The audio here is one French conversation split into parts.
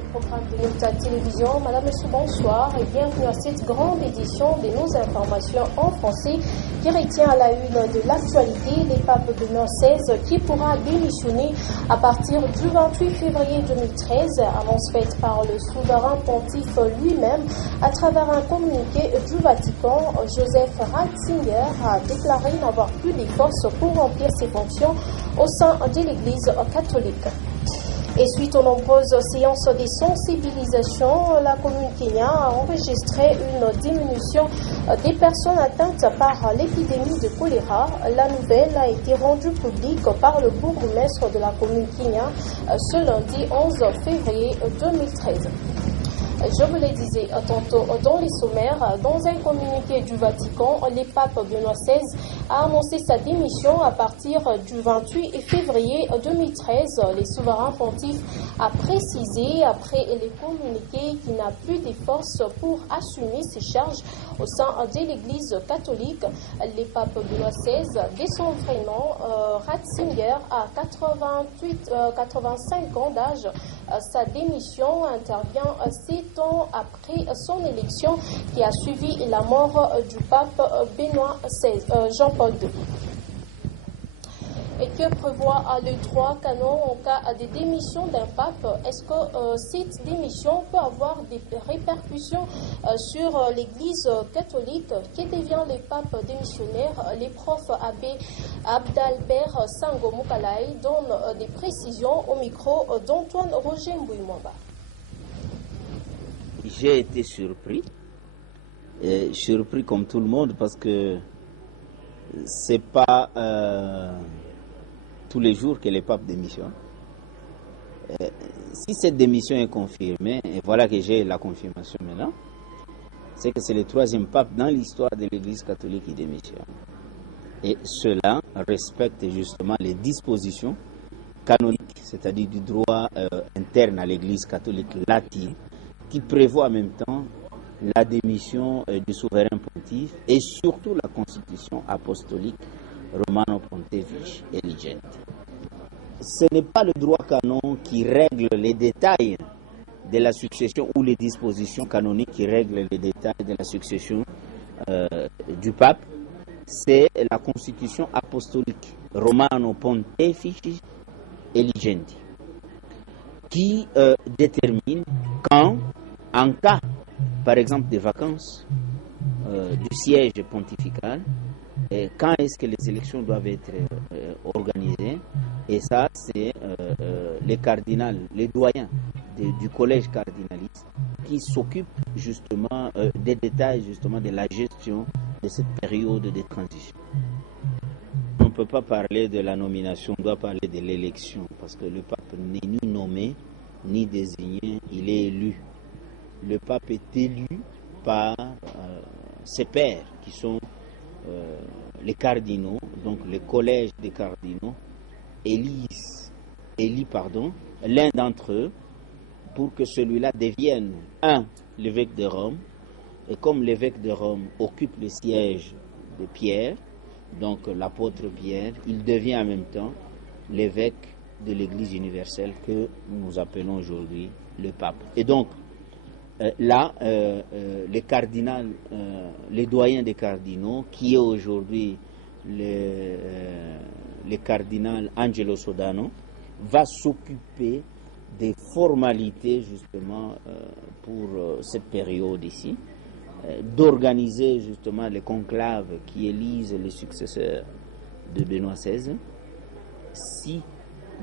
le programme de notre télévision. Madame, monsieur, bonsoir et bienvenue à cette grande édition de nos informations en français qui retient à la une de l'actualité les papes de Benoît XVI qui pourra démissionner à partir du 28 février 2013, annonce faite par le souverain pontife lui-même à travers un communiqué du Vatican. Joseph Ratzinger a déclaré n'avoir plus les forces pour remplir ses fonctions au sein de l'Église catholique. Et suite aux nombreuses séances de sensibilisation, la commune Kenya a enregistré une diminution des personnes atteintes par l'épidémie de choléra. La nouvelle a été rendue publique par le bourgmestre de la commune Kenya ce lundi 11 février 2013. Je vous le disais tantôt dans les sommaires, dans un communiqué du Vatican, le pape Benoît XVI a annoncé sa démission à partir du 28 février 2013. Le souverain pontife a précisé après les communiqués qu'il n'a plus de forces pour assumer ses charges au sein de l'Église catholique. Le pape Benoît XVI, de son vrai nom, Ratzinger, a 85 ans d'âge. Sa démission intervient 7 ans après son élection qui a suivi la mort du pape Benoît XVI, Jean-Paul II. Et que prévoit le droit canon en cas de démission d'un pape? Est-ce que cette démission peut avoir des répercussions sur l'Église catholique? Que devient le pape démissionnaire? Les profs abbé Abdalbert Sango Moukalai donnent des précisions au micro d'Antoine Roger Mbouimwamba. J'ai été surpris comme tout le monde parce que c'est pas tous les jours que les papes démissionnent. Si cette démission est confirmée, et voilà que j'ai la confirmation maintenant, c'est que c'est le 3e pape dans l'histoire de l'Église catholique qui démissionne. Et cela respecte justement les dispositions canoniques, c'est-à-dire du droit interne à l'Église catholique latine, qui prévoit en même temps la démission du souverain pontife et surtout la constitution apostolique Romano Pontifice Eligenti. Ce n'est pas le droit canon qui règle les détails de la succession ou les dispositions canoniques qui règlent les détails de la succession du pape, c'est la constitution apostolique Romano Pontifice Eligenti qui détermine quand, en cas par exemple des vacances du siège pontifical, quand est-ce que les élections doivent être organisées. Et ça, c'est les cardinals, les doyens du collège cardinaliste qui s'occupent justement des détails justement de la gestion de cette période de transition. On ne peut pas parler de la nomination, on doit parler de l'élection parce que le pape n'est ni nommé ni désigné, il est élu. Le pape est élu par ses pairs qui sont les cardinaux, donc le collège des cardinaux, élit l'un d'entre eux pour que celui-là devienne l'évêque de Rome. Et comme l'évêque de Rome occupe le siège de Pierre, donc l'apôtre Pierre, il devient en même temps l'évêque de l'Église universelle que nous appelons aujourd'hui le pape. Et donc, les cardinals, les doyens des cardinaux, qui est aujourd'hui le cardinal Angelo Sodano, va s'occuper des formalités justement pour cette période ici, d'organiser justement les conclaves qui élisent les successeurs de Benoît XVI. Si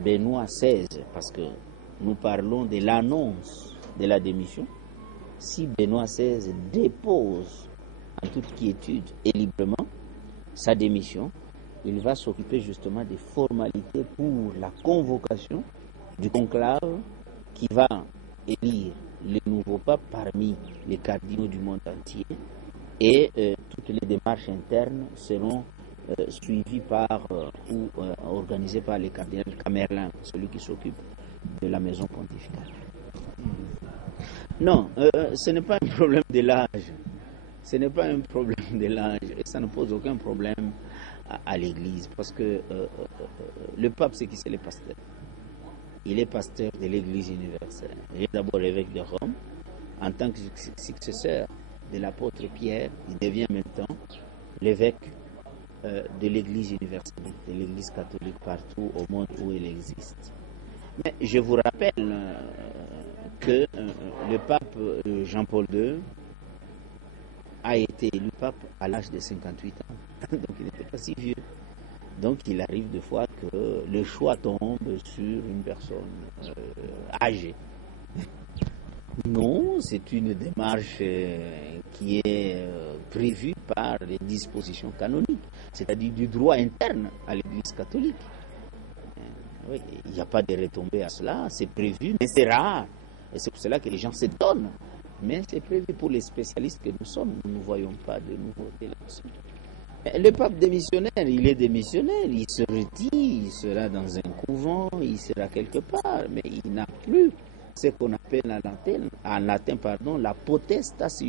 Benoît XVI, parce que nous parlons de l'annonce de la démission, si Benoît XVI dépose en toute quiétude et librement sa démission, il va s'occuper justement des formalités pour la convocation du conclave qui va élire le nouveau pape parmi les cardinaux du monde entier, et toutes les démarches internes seront suivies par ou organisées par le cardinal Camerlin, celui qui s'occupe de la maison pontificale. Non, ce n'est pas un problème de l'âge. Ce n'est pas un problème de l'âge et ça ne pose aucun problème à l'Église parce que le pape, c'est qui? C'est le pasteur. il est pasteur de l'Église universelle. Il est d'abord évêque de Rome. En tant que successeur de l'apôtre Pierre, il devient en même temps l'évêque de l'Église universelle, de l'Église catholique partout au monde où elle existe. Mais je vous rappelle que le pape Jean-Paul II a été élu pape à l'âge de 58 ans. Donc il n'était pas si vieux. Donc il arrive des fois que le choix tombe sur une personne âgée. Non, c'est une démarche qui est prévue par les dispositions canoniques, c'est-à-dire du droit interne à l'Église catholique. Oui, il n'y a pas de retombées à cela, c'est prévu, mais c'est rare. Et c'est pour cela que les gens s'étonnent. Mais c'est prévu pour les spécialistes que nous sommes. Nous ne voyons pas de nouveautés là-dessus. Le pape démissionnaire, il est démissionnaire, il se retire, il sera dans un couvent, il sera quelque part, mais il n'a plus ce qu'on appelle en latin, la potestas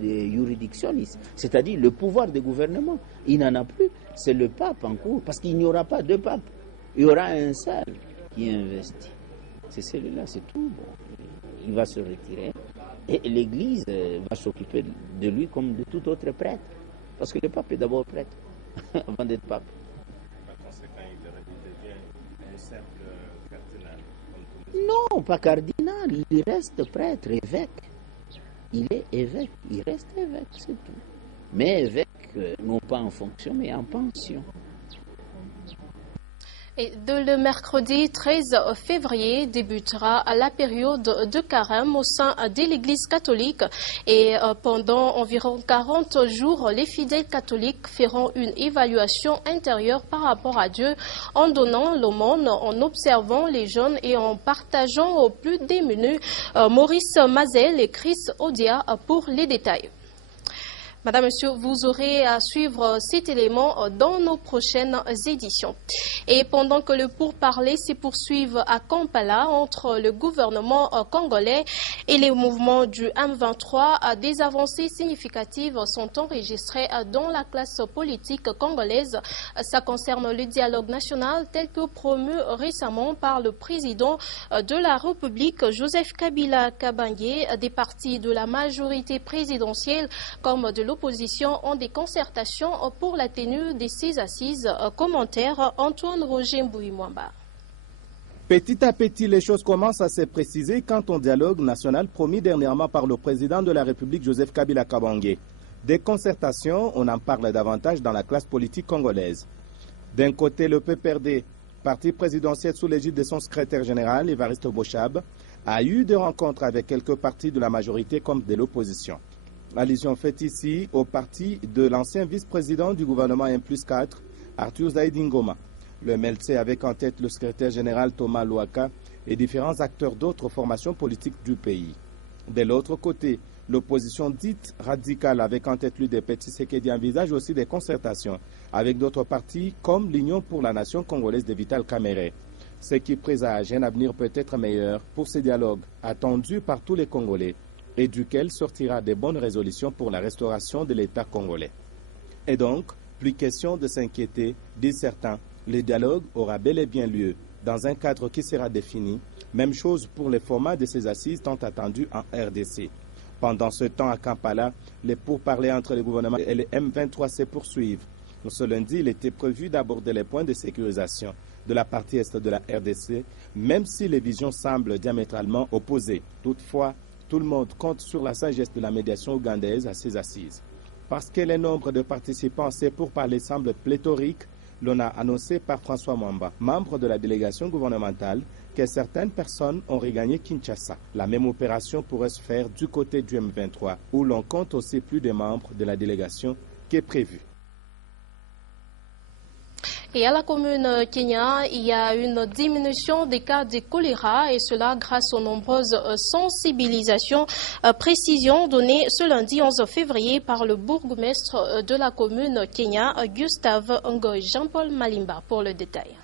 jurisdictionis, c'est-à-dire le pouvoir de gouvernement. Il n'en a plus, c'est le pape en cours, parce qu'il n'y aura pas deux papes. Il y aura un seul qui est investi. C'est celui-là, c'est tout. Bon, il va se retirer et l'Église va s'occuper de lui comme de tout autre prêtre. Parce que le pape est d'abord prêtre avant d'être pape. Par conséquent, il devient un simple cardinal. Non, pas cardinal, il reste prêtre, évêque. Il est évêque, il reste évêque, c'est tout. Mais évêque, non pas en fonction, mais en pension. Et le mercredi 13 février débutera la période de carême au sein de l'Église catholique et pendant environ 40 jours, les fidèles catholiques feront une évaluation intérieure par rapport à Dieu en donnant l'aumône, en observant les jeunes et en partageant aux plus démunis. Maurice Mazel et Chris Odia pour les détails. Madame, Monsieur, vous aurez à suivre cet élément dans nos prochaines éditions. Et pendant que le pourparlers se poursuivent à Kampala entre le gouvernement congolais et les mouvements du M23, des avancées significatives sont enregistrées dans la classe politique congolaise. Ça concerne le dialogue national tel que promu récemment par le président de la République, Joseph Kabila Kabange. Des partis de la majorité présidentielle comme de l'opposition ont des concertations pour la tenue de ces assises. Commentaire Antoine Roger Mbouimouamba. Petit à petit, les choses commencent à se préciser quant au dialogue national promis dernièrement par le président de la République, Joseph Kabila Kabange. Des concertations, on en parle davantage dans la classe politique congolaise. D'un côté, le PPRD, parti présidentiel sous l'égide de son secrétaire général, Évariste Bochab, a eu des rencontres avec quelques partis de la majorité comme de l'opposition. Allusion faite ici au parti de l'ancien vice-président du gouvernement M+4, Arthur Zaïdi Ngoma. Le MLC avec en tête le secrétaire général Thomas Louaka et différents acteurs d'autres formations politiques du pays. De l'autre côté, l'opposition dite radicale avec en tête l'UDP Tshisekedi envisage aussi des concertations avec d'autres partis comme l'Union pour la nation congolaise de Vital Kamerhe. Ce qui présage un avenir peut-être meilleur pour ces dialogues attendus par tous les Congolais et duquel sortira de bonnes résolutions pour la restauration de l'État congolais. Et donc, plus question de s'inquiéter, disent certains, le dialogue aura bel et bien lieu dans un cadre qui sera défini. Même chose pour les formats de ces assises tant attendues en RDC. Pendant ce temps à Kampala, les pourparlers entre le gouvernement et les M23 se poursuivent. Ce lundi, il était prévu d'aborder les points de sécurisation de la partie est de la RDC, même si les visions semblent diamétralement opposées. Toutefois, tout le monde compte sur la sagesse de la médiation ougandaise à ces assises. Parce que le nombre de participants à ces pourparlers semble pléthorique, l'on a annoncé par François Mwamba, membre de la délégation gouvernementale, que certaines personnes ont regagné Kinshasa. La même opération pourrait se faire du côté du M23, où l'on compte aussi plus de membres de la délégation qu'est prévu. Et à la commune Kenya, il y a une diminution des cas de choléra et cela grâce aux nombreuses sensibilisations. Précision donnée ce lundi 11 février par le bourgmestre de la commune Kenya, Gustave Ngoy. Jean-Paul Malimba pour le détail.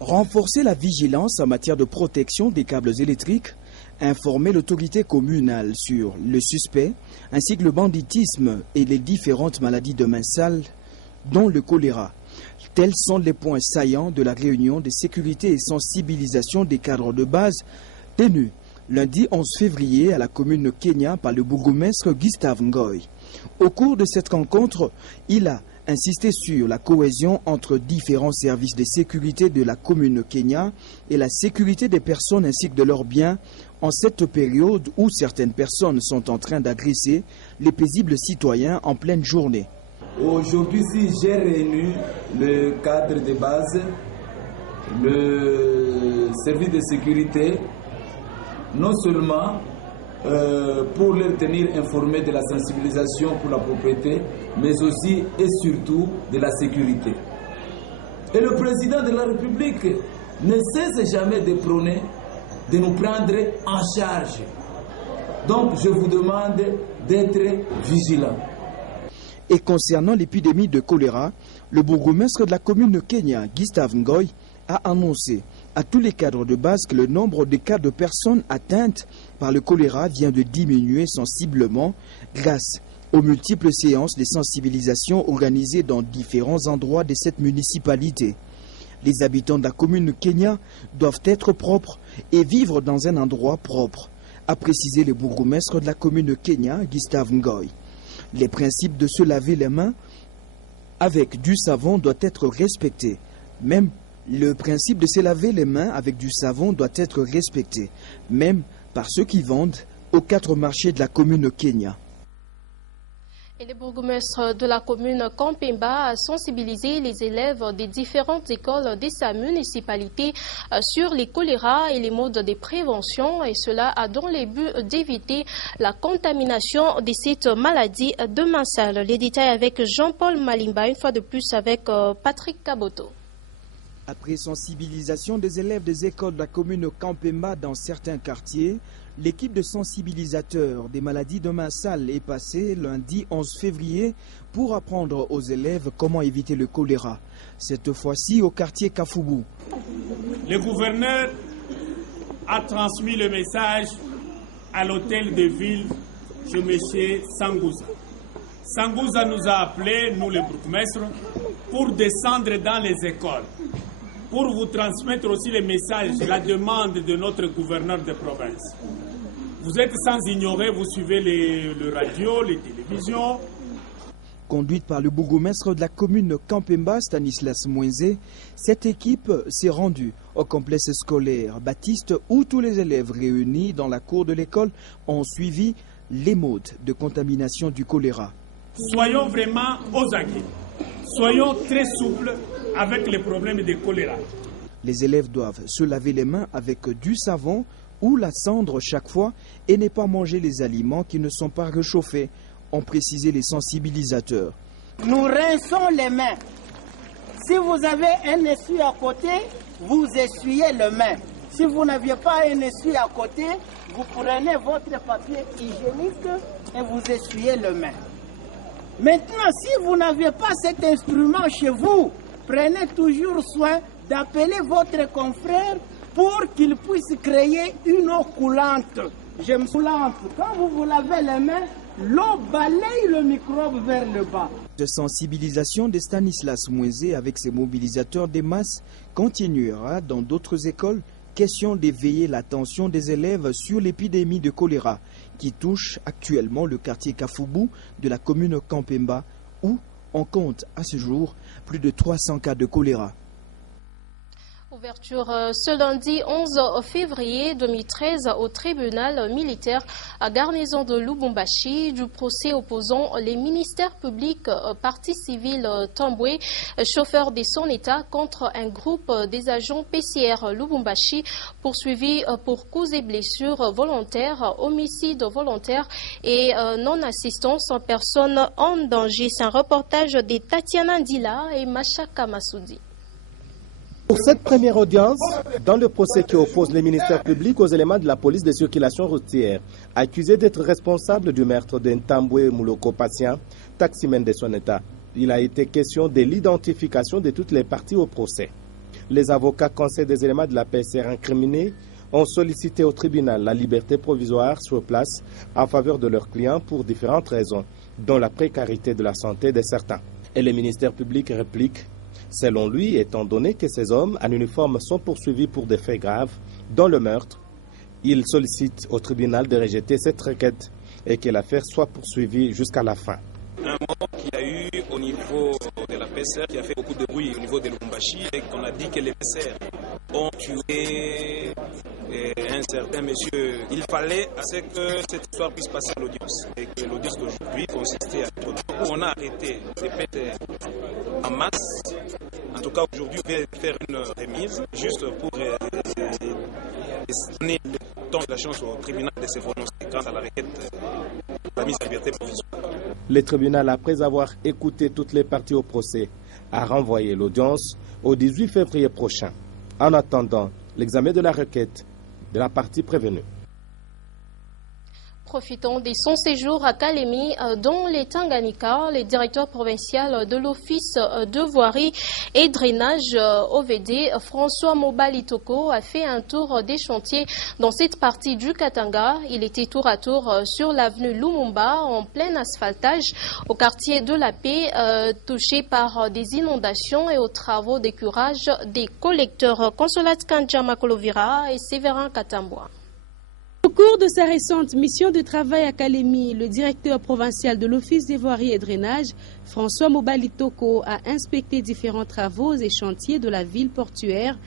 Renforcer la vigilance en matière de protection des câbles électriques, informer l'autorité communale sur le suspect, ainsi que le banditisme et les différentes maladies de main sale, dont le choléra. Tels sont les points saillants de la réunion de sécurité et sensibilisation des cadres de base tenue lundi 11 février à la commune Kenya par le bourgmestre Gustave Ngoy. Au cours de cette rencontre, il a insisté sur la cohésion entre différents services de sécurité de la commune Kenya et la sécurité des personnes ainsi que de leurs biens en cette période où certaines personnes sont en train d'agresser les paisibles citoyens en pleine journée. Aujourd'hui, si j'ai réuni le cadre de base, le service de sécurité, non seulement pour les tenir informés de la sensibilisation pour la propriété, mais aussi et surtout de la sécurité. Et le président de la République ne cesse jamais de prôner, de nous prendre en charge. Donc je vous demande d'être vigilants. Et concernant l'épidémie de choléra, le bourgmestre de la commune de Kenya, Gustave Ngoy, a annoncé à tous les cadres de base que le nombre de cas de personnes atteintes par le choléra vient de diminuer sensiblement grâce aux multiples séances de sensibilisation organisées dans différents endroits de cette municipalité. Les habitants de la commune de Kenya doivent être propres et vivre dans un endroit propre, a précisé le bourgmestre de la commune de Kenya, Gustave Ngoy. Les principes de se laver les mains avec du savon doit être respecté. Même le principe de se laver les mains avec du savon doit être respecté, même par ceux qui vendent aux 4 marchés de la commune de Kenya. Et le bourgmestre de la commune Kampemba a sensibilisé les élèves des différentes écoles de sa municipalité sur les choléra et les modes de prévention, et cela a dans le but d'éviter la contamination de cette maladie commensale. Les détails avec Jean-Paul Malimba, une fois de plus avec Patrick Kaboto. Après sensibilisation des élèves des écoles de la commune de Kampemba dans certains quartiers, l'équipe de sensibilisateurs des maladies commensales est passée lundi 11 février pour apprendre aux élèves comment éviter le choléra. Cette fois-ci au quartier Kafoubou. Le gouverneur a transmis le message à l'hôtel de ville chez M. Sangouza. Sangouza nous a appelés, nous les bourgmestres, pour descendre dans les écoles, pour vous transmettre aussi les messages, la demande de notre gouverneur de province. Vous êtes sans ignorer, vous suivez les radios, les télévisions. Conduite par le bourgmestre de la commune de Kampemba, Stanislas Mouenzé, cette équipe s'est rendue au complexe scolaire Baptiste où tous les élèves réunis dans la cour de l'école ont suivi les modes de contamination du choléra. Soyons vraiment aux aguets. Soyons très souples avec les problèmes de choléra. Les élèves doivent se laver les mains avec du savon ou la cendre chaque fois et ne pas manger les aliments qui ne sont pas réchauffés, ont précisé les sensibilisateurs. Nous rinçons les mains. Si vous avez un essuie à côté, vous essuyez les mains. Si vous n'aviez pas un essuie à côté, vous prenez votre papier hygiénique et vous essuyez les mains. Maintenant, si vous n'avez pas cet instrument chez vous, prenez toujours soin d'appeler votre confrère pour qu'il puisse créer une eau coulante. J'aime coulante. Quand vous vous lavez les mains, l'eau balaye le microbe vers le bas. De sensibilisation de Stanislas Mouenzé avec ses mobilisateurs des masses continuera dans d'autres écoles. Question d'éveiller l'attention des élèves sur l'épidémie de choléra qui touche actuellement le quartier Kafoubou de la commune Kampemba où on compte à ce jour plus de 300 cas de choléra. Ouverture ce lundi 11 février 2013 au tribunal militaire à garnison de Lubumbashi du procès opposant les ministères publics, partie civile Tamboué, chauffeur de son état contre un groupe des agents PCR Lubumbashi poursuivis pour causes et blessures volontaires, homicide volontaire et non-assistance en personne en danger. C'est un reportage de Tatiana Ndila et Machaka Massoudi. Pour cette première audience, dans le procès qui oppose les ministères publics aux éléments de la police de circulation routière, accusés d'être responsables du meurtre d'un Tamboué Mouloko patient, taximène de son état, il a été question de l'identification de toutes les parties au procès. Les avocats conseils des éléments de la PCR incriminés ont sollicité au tribunal la liberté provisoire sur place en faveur de leurs clients pour différentes raisons, dont la précarité de la santé de certains. Et les ministères publics répliquent Selon lui, étant donné que ces hommes en uniforme sont poursuivis pour des faits graves, dont le meurtre, il sollicite au tribunal de rejeter cette requête et que l'affaire soit poursuivie jusqu'à la fin. Un mort qu'il y a eu au niveau de la PCR qui a fait beaucoup de bruit au niveau de Lubumbashi et qu'on a dit que les PCR ont tué un certain monsieur. Il fallait à ce que cette histoire puisse passer à l'audience et que l'audience d'aujourd'hui consistait à où on a arrêté des PCR en masse. En tout cas, aujourd'hui, on va faire une remise juste pour donner le temps et la chance au tribunal de se prononcer quant à la requête de la mise en liberté provisoire. Le tribunal, après avoir écouté toutes les parties au procès, a renvoyé l'audience au 18 février prochain, en attendant l'examen de la requête de la partie prévenue. Profitons de son séjour à Kalemi, dans les Tanganyika, le directeur provincial de l'Office de voirie et drainage OVD, François Mobali Toko, a fait un tour des chantiers dans cette partie du Katanga. Il était tour à tour sur l'avenue Lumumba, en plein asphaltage, au quartier de la Paix, touché par des inondations et aux travaux de curage des collecteurs. Consolat Kanja Makolovira et Séverin Katamboa. Au cours de sa récente mission de travail à Kalemi, le directeur provincial de l'Office des voiries et drainage, François Mobali Toko, a inspecté différents travaux et chantiers de la ville portuaire,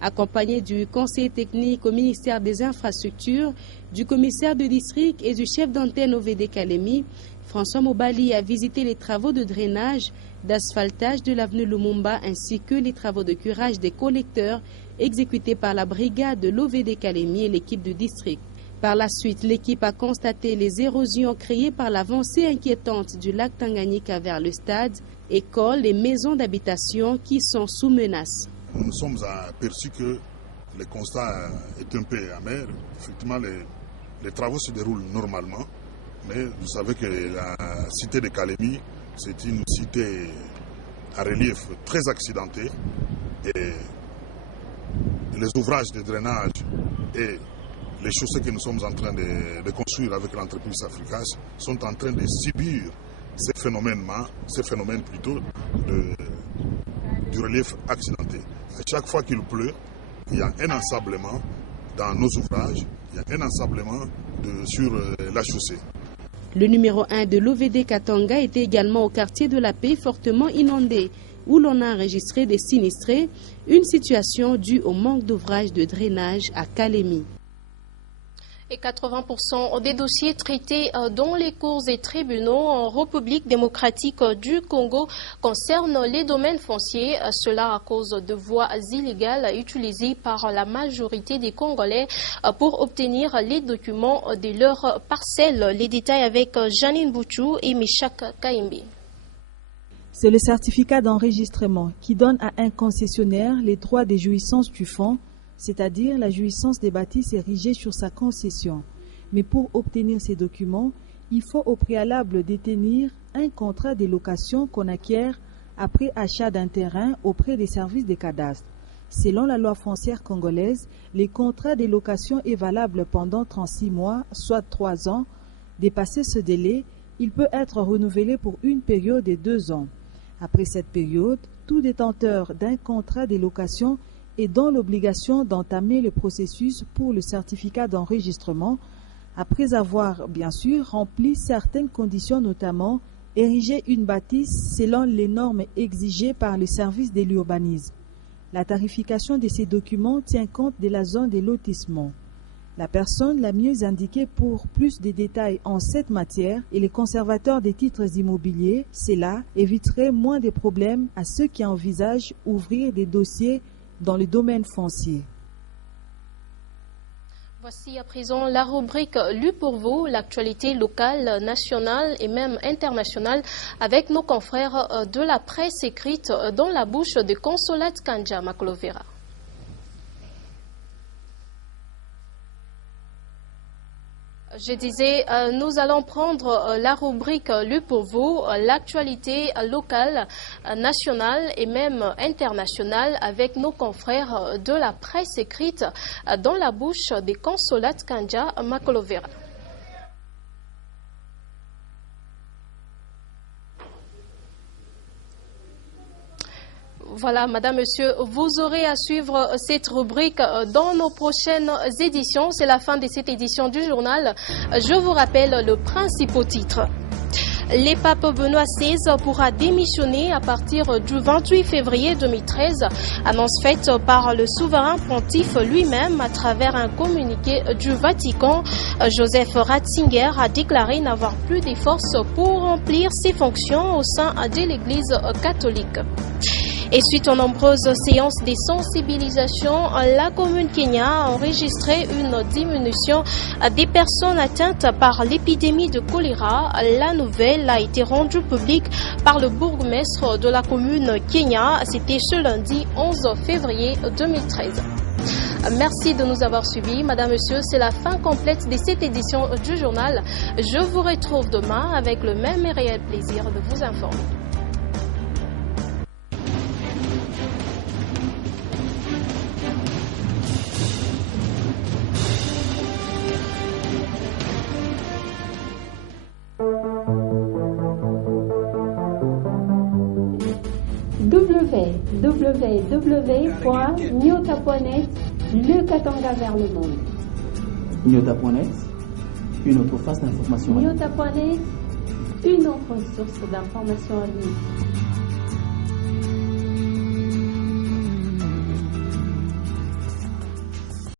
accompagné du conseiller technique au ministère des Infrastructures, du commissaire de district et du chef d'antenne OVD Kalemi. François Mobali a visité les travaux de drainage, d'asphaltage de l'avenue Lumumba ainsi que les travaux de curage des collecteurs exécutés par la brigade de l'OVD Kalemi et l'équipe du district. Par la suite, l'équipe a constaté les érosions créées par l'avancée inquiétante du lac Tanganyika vers le stade, écoles et maisons d'habitation qui sont sous menace. Nous nous sommes aperçus que le constat est un peu amer. Effectivement, les travaux se déroulent normalement, mais vous savez que la cité de Kalemi, c'est une cité à relief très accidenté et les ouvrages de drainage et les chaussées que nous sommes en train de construire avec l'entreprise Africas sont en train de subir ces phénomènes du relief accidenté. À chaque fois qu'il pleut, il y a un ensablement dans nos ouvrages, il y a un ensablement sur la chaussée. Le numéro 1 de l'OVD Katanga était également au quartier de la Paix fortement inondé, où l'on a enregistré des sinistrés, une situation due au manque d'ouvrages de drainage à Kalemi. Et 80% des dossiers traités dans les cours et tribunaux en République démocratique du Congo concernent les domaines fonciers. Cela à cause de voies illégales utilisées par la majorité des Congolais pour obtenir les documents de leurs parcelles. Les détails avec Janine Bouchou et Meshak Kaimbi. C'est le certificat d'enregistrement qui donne à un concessionnaire les droits des jouissances du fonds, c'est-à-dire la jouissance des bâtisses érigées sur sa concession. Mais pour obtenir ces documents, il faut au préalable détenir un contrat de location qu'on acquiert après achat d'un terrain auprès des services des cadastres. Selon la loi foncière congolaise, les contrats de location est valable pendant 36 mois, soit 3 ans. Dépassé ce délai, il peut être renouvelé pour une période de 2 ans. Après cette période, tout détenteur d'un contrat de location est dans l'obligation d'entamer le processus pour le certificat d'enregistrement, après avoir bien sûr rempli certaines conditions, notamment ériger une bâtisse selon les normes exigées par le service de l'urbanisme. La tarification de ces documents tient compte de la zone de lotissement. La personne la mieux indiquée pour plus de détails en cette matière est le conservateur des titres immobiliers. Cela éviterait moins de problèmes à ceux qui envisagent ouvrir des dossiers dans le domaine foncier. Voici à présent la rubrique Lue pour vous, l'actualité locale, nationale et même internationale avec nos confrères de la presse écrite dans la bouche de Consolat Kanja Makolovera. Je disais, nous allons prendre la rubrique Lue pour vous, l'actualité locale, nationale et même internationale avec nos confrères de la presse écrite dans la bouche des Consolat Kanja Makolovera. Voilà, madame, monsieur, vous aurez à suivre cette rubrique dans nos prochaines éditions. C'est la fin de cette édition du journal. Je vous rappelle le principal titre. Le pape Benoît XVI pourra démissionner à partir du 28 février 2013, annonce faite par le souverain pontife lui-même à travers un communiqué du Vatican. Joseph Ratzinger a déclaré n'avoir plus de forces pour remplir ses fonctions au sein de l'Église catholique. Et suite aux nombreuses séances de sensibilisation, la commune Kenya a enregistré une diminution des personnes atteintes par l'épidémie de choléra. La nouvelle a été rendue publique par le bourgmestre de la commune Kenya. C'était ce lundi 11 février 2013. Merci de nous avoir suivis. Madame, Monsieur, c'est la fin complète de cette édition du journal. Je vous retrouve demain avec le même et réel plaisir de vous informer. www.nyota.net, le Katanga vers le monde. Nyota.net, une autre face d'information. Nyota.net, une autre source d'information en ligne.